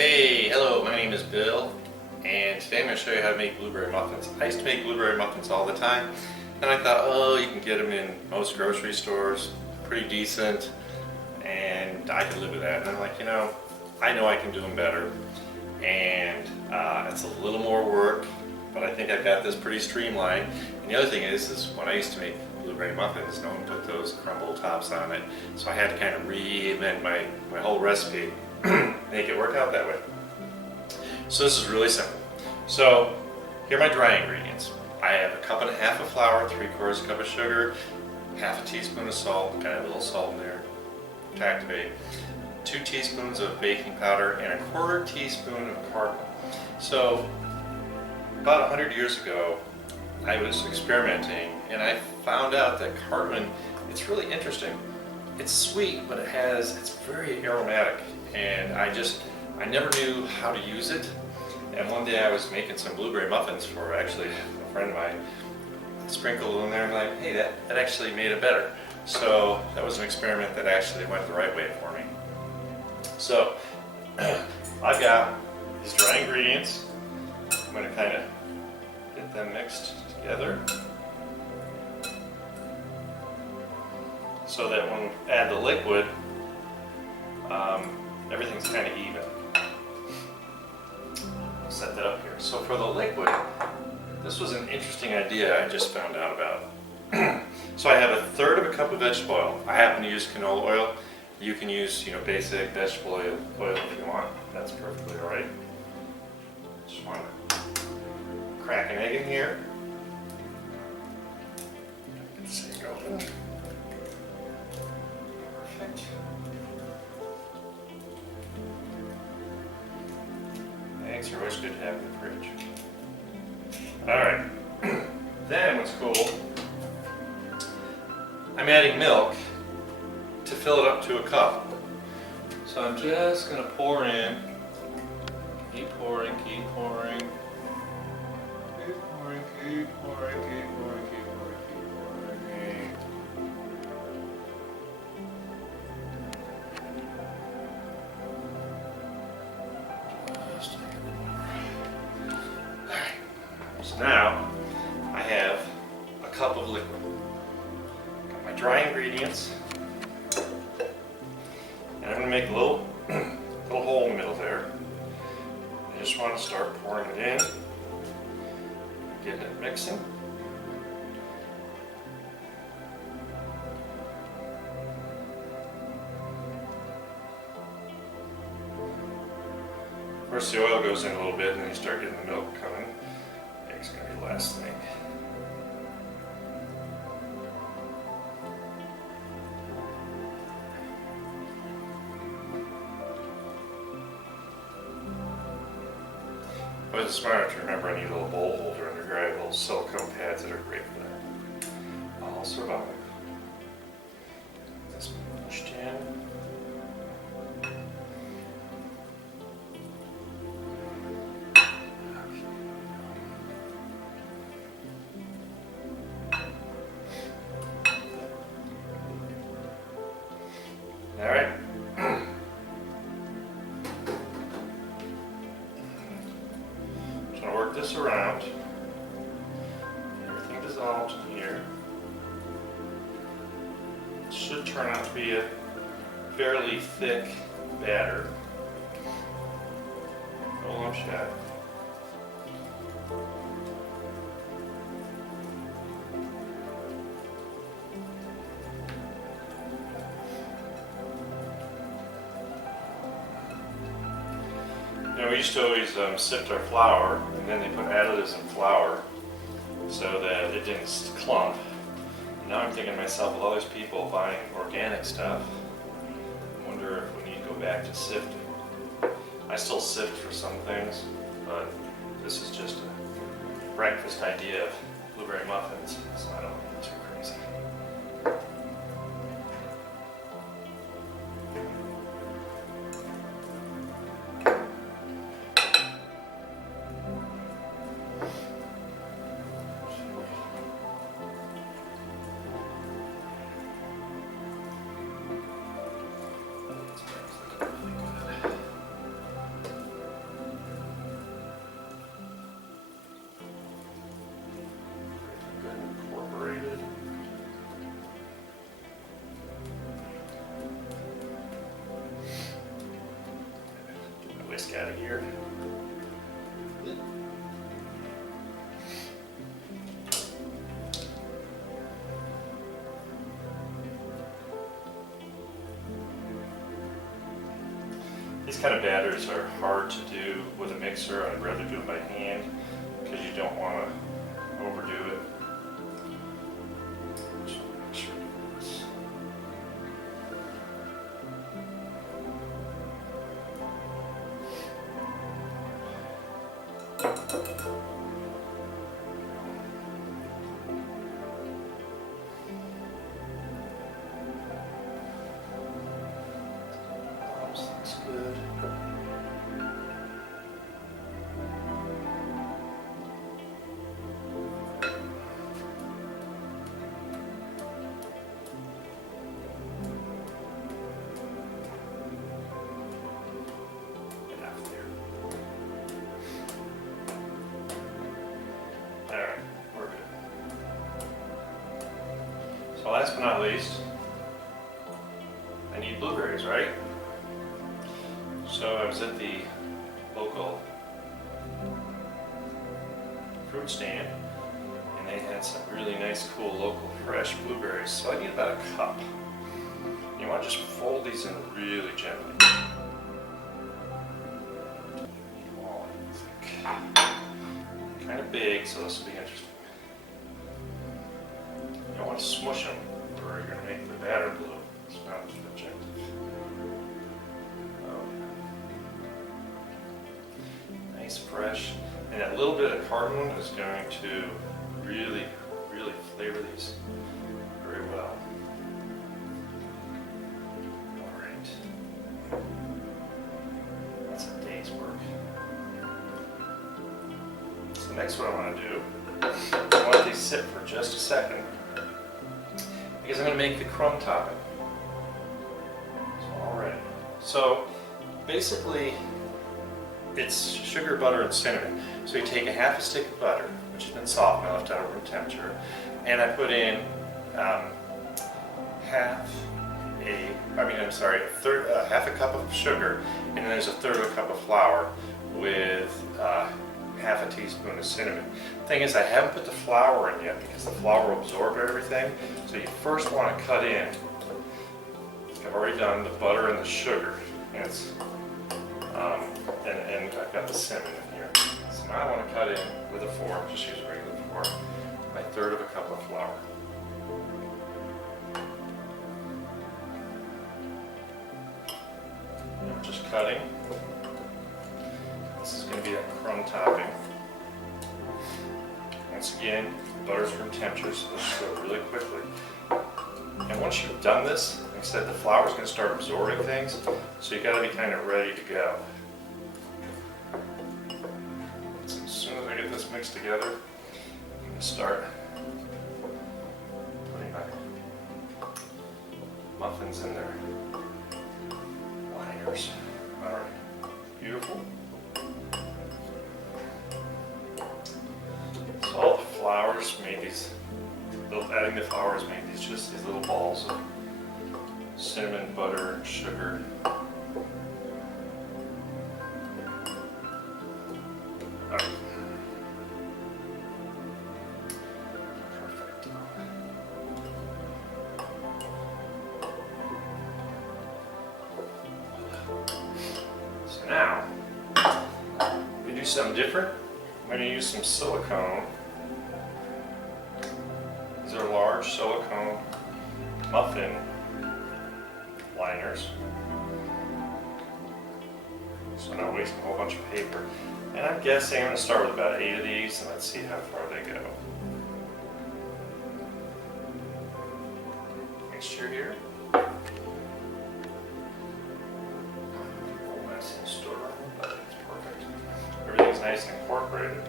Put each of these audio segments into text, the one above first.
Hey, hello, my name is Bill, and today I'm going to show you how to make blueberry muffins. I used to make blueberry muffins all the time, and I thought, oh, you can get them in most grocery stores, pretty decent, and I could live with that. And I'm like, I know I can do them better, and it's a little more work, but I think I've got this pretty streamlined. And the other thing is when I used to make blueberry muffins, no one put those crumble tops on it, so I had to kind of reinvent my whole recipe. Make it work out that way. So this is really simple. So here are my dry ingredients. I have a cup and a half of flour, 3/4 cup of sugar, half a teaspoon of salt, kind of a little salt in there to activate, 2 teaspoons of baking powder, and 1/4 teaspoon of cardamom. So about 100 years ago, I was experimenting and I found out that cardamom, it's really interesting. It's sweet, but it's very aromatic, and I never knew how to use it. And one day I was making some blueberry muffins for actually a friend of mine, sprinkled in there, and like, hey, that actually made it better. So that was an experiment that actually went the right way for me. So I've got these dry ingredients. I'm going to kind of get them mixed together, so that when we add the liquid, everything's kind of even. I'll set that up here. So for the liquid, this was an interesting idea I just found out about. So I have 1/3 cup of vegetable oil. I happen to use canola oil. You can use, basic vegetable oil if you want. That's perfectly all right. Just want to crack an egg in here. Get this egg open. Perfect. Eggs are always good to have in the fridge. Alright, then what's cool, I'm adding milk to fill it up to a cup. So I'm just going to pour in, keep pouring, keep pouring, keep pouring, keep pouring, keep pouring, keep pouring, keep pouring. So now I have a cup of liquid. Got my dry ingredients, and I'm going to make a little hole in the middle there. I just want to start pouring it in, getting it mixing. Of course, the oil goes in a little bit, and then you start getting the milk coming. It's going to be the last thing. But it's smart to remember I need a little bowl holder under here. I have little silicone pads that are great for that. I'll survive. This pushed in. All right. Just gonna work this around. Everything dissolves in here. It should turn out to be a fairly thick batter. No lump shot. We used to always sift our flour, and then they put additives in flour so that it didn't clump. And now I'm thinking to myself, with all these people buying organic stuff, I wonder if we need to go back to sifting. I still sift for some things, but this is just a breakfast idea of blueberry muffins, so I don't get too crazy. whisk out of here. These kind of batters are hard to do with a mixer. I'd rather do it by hand because you don't want to overdo it. Looks good. Alright, we're good. So last but not least, I need blueberries, right? So I was at the local fruit stand and they had some really nice, cool, local, fresh blueberries. So I need about a cup. You want to just fold these in really gently. Kind of big, so this will be interesting. You don't want to smush them or you're going to make the batter blue. It's not objective. Nice, fresh. And that little bit of cardamom is going to really, really flavor these very well. All right. That's a day's work. So next what I want to do, I want these sit for just a second because I'm going to make the crumb topping. So all ready. So basically it's sugar, butter, and cinnamon. So you take a half a stick of butter, which has been softened, I left out at room temperature, and I put in half a cup of sugar, and then there's a third of a cup of flour with half a teaspoon of cinnamon. Thing is, I haven't put the flour in yet because the flour will absorb everything. So you first want to cut in. I've already done the butter and the sugar. And it's and I've got the cinnamon in here. So now I want to cut in with a fork, just use a regular fork, my third of a cup of flour. And I'm just cutting. This is going to be a crumb topping. Once again, butter's room temperature, so this should go really quickly. And once you've done this, like I said, the flour is going to start absorbing things, so you got to be kind of ready to go. So as soon as I get this mixed together, I'm going to start putting my muffins in there. Liners. All right, beautiful. So all the flours made these. Adding the flour has made these little balls of cinnamon, butter, and sugar. Perfect. So now we do something different. I'm going to use some silicone. These are large silicone muffin liners. So I'm not wasting a whole bunch of paper. And I'm guessing I'm going to start with about 8 of these and let's see how far they go. Mixture here. Nice and stored, but it's perfect. Everything's nice and incorporated.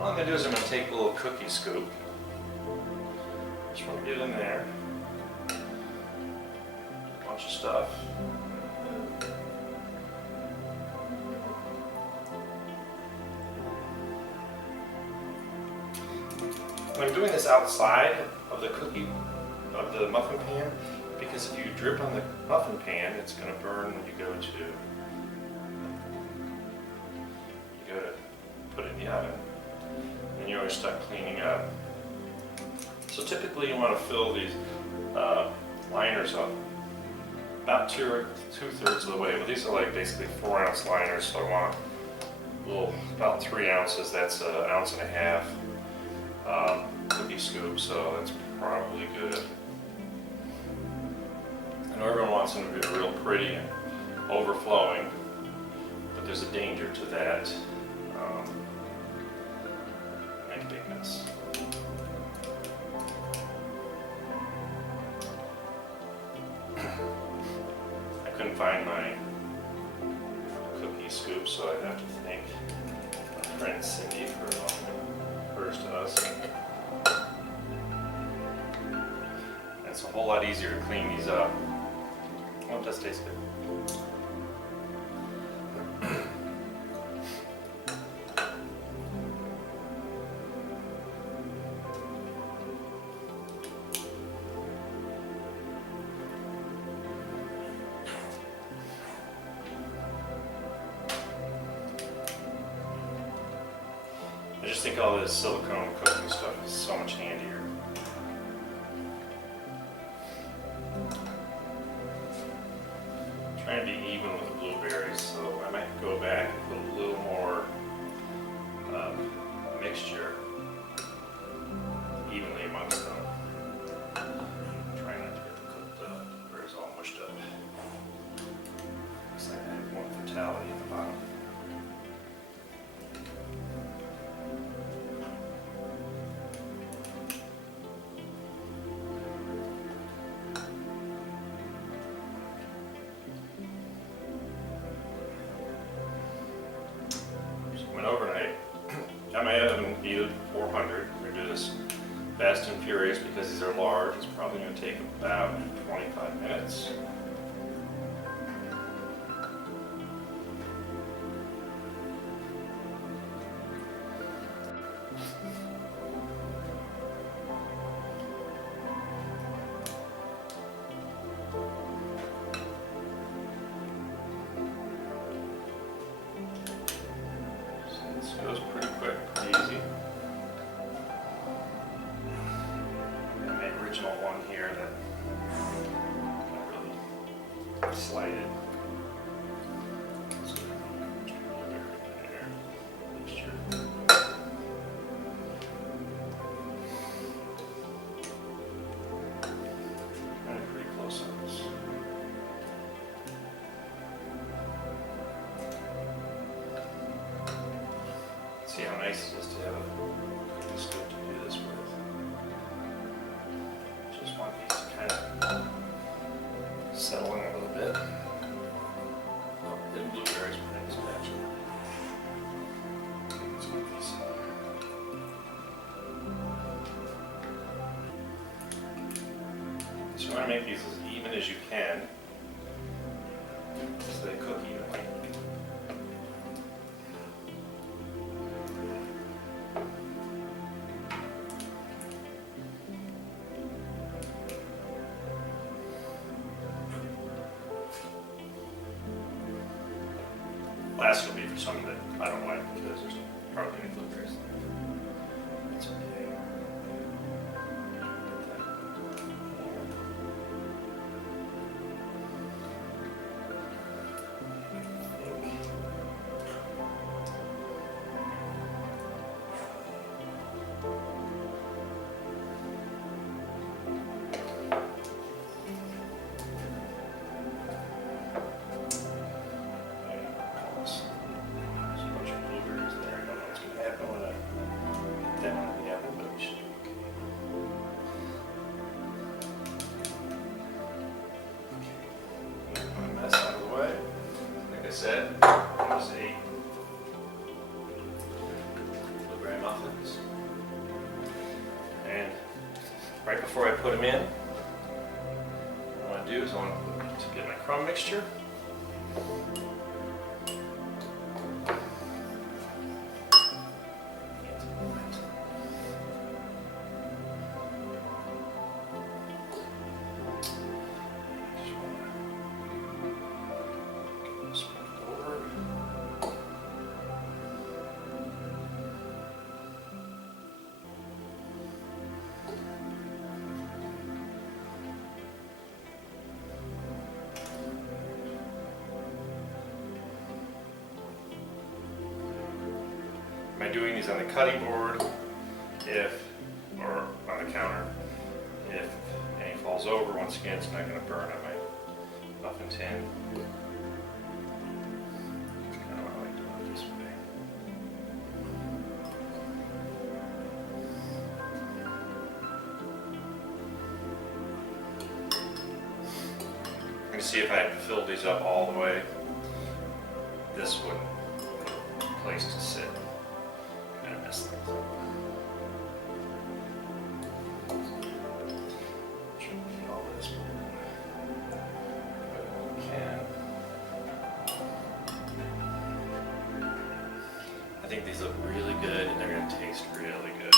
All I'm going to do is I'm going to take a little cookie scoop. Just want to get in there. A bunch of stuff. I'm doing this outside of the muffin pan, because if you drip on the muffin pan, it's going to burn when you go to in the oven. And you're always stuck cleaning up. So typically you want to fill these liners up about two-thirds of the way. But these are like basically 4-ounce liners, so I want about 3 ounces. That's an 1.5 ounce cookie scoop, so that's probably good. I know everyone wants them to be real pretty and overflowing, but there's a danger to that. Make a big mess. I couldn't find my cookie scoop, so I'd have to thank my friend Cindy for hers to us. And it's a whole lot easier to clean these up. Oh, it does taste good. I just think all this silicone cooking stuff is so much handier. I'm trying to be even with the blueberries, so I might go back and put a little more mixture evenly amongst them. Try not to get the blueberries all mushed up. Looks like I have one fatality in the bottom. Overnight. Got my oven heated 400. We're going to do this fast and furious because these are large. It's probably going to take about 25 minutes. Goes pretty quick, pretty easy. And my original one here that got really slighted. So, there. Mixture. I'm pretty close on this. See how nice it is to have a cookie scoop to do this with. Just want these to kind of settle in a little bit. Oh, the blueberries were nice actually. Let's get these. So you want to make these as even as you can so they cook evenly. Last will be for some that I don't like because there's hardly any blueberries in there. That's okay. Said there's a blueberry muffins, and right before I put them in, what I want to do is I want to get my crumb mixture. doing these on the cutting board or on the counter. If any falls over, once again, it's not going to burn on my muffin tin. That's kind of what I like doing it this way. You can see if I had filled these up all the way, this wouldn't be a place to sit. Kind of mess things up. Shouldn't need all this, but we can. I think these look really good and they're going to taste really good.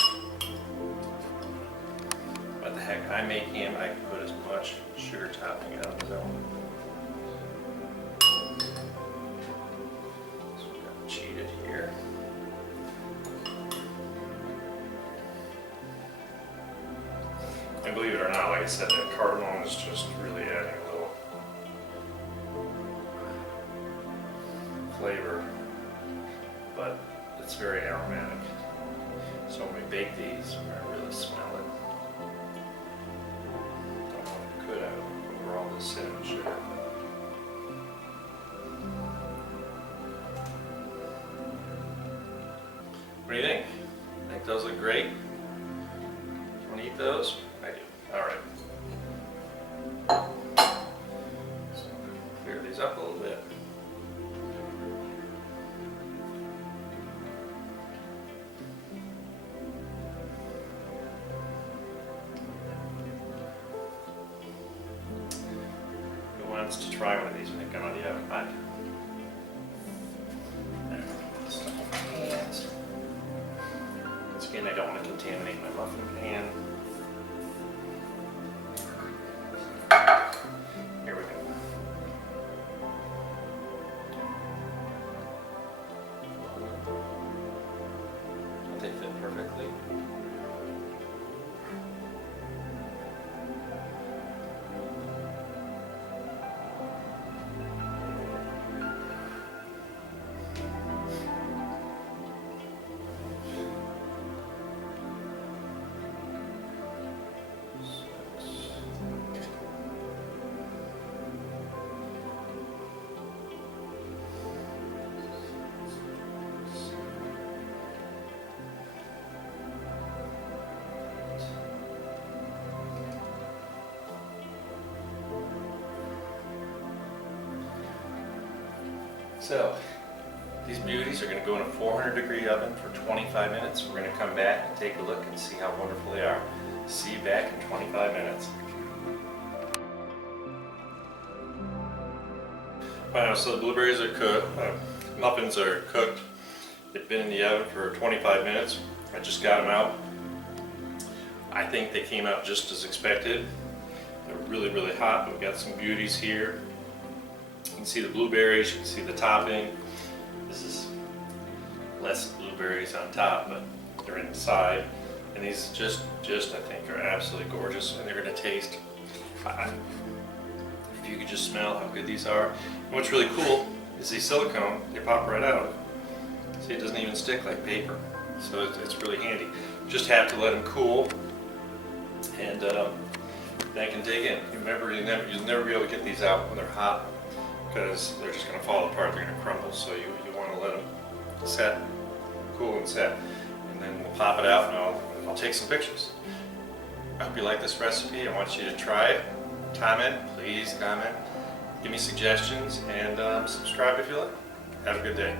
What the heck, I'm making them, I can put as much sugar topping on as I want. So we got cheated here. And believe it or not, like I said, that cardamom is just really adding a little flavor, but it's very aromatic. So when we bake these, we're going to really smell it. Don't know if it could have over all this cinnamon sugar. What do you think? Think those look great? You want to eat those? I do. All right. So clear these up a little bit. Who wants to try one of these when they've gone out of the oven? I do. There. Stuff on my hands. Once again, I don't want to contaminate my muffin pan. Here we go. Don't they fit perfectly? So, these beauties are going to go in a 400-degree oven for 25 minutes. We're going to come back and take a look and see how wonderful they are. See you back in 25 minutes. Wow, so the blueberries are cooked, muffins are cooked. They've been in the oven for 25 minutes. I just got them out. I think they came out just as expected. They're really, really hot, but we've got some beauties here. You can see the blueberries, you can see the topping. This is less blueberries on top, but they're inside. And these just I think are absolutely gorgeous, and they're going to taste. If you could just smell how good these are. And what's really cool is these silicone, they pop right out. See, it doesn't even stick like paper, so it's really handy. You just have to let them cool, and they can dig in. Remember, you'll never be able to get these out when they're hot, because they're just going to fall apart, they're going to crumble, so you want to let them set, cool and set, and then we'll pop it out and I'll take some pictures. I hope you like this recipe. I want you to try it, comment, please comment, give me suggestions, and subscribe if you like. Have a good day.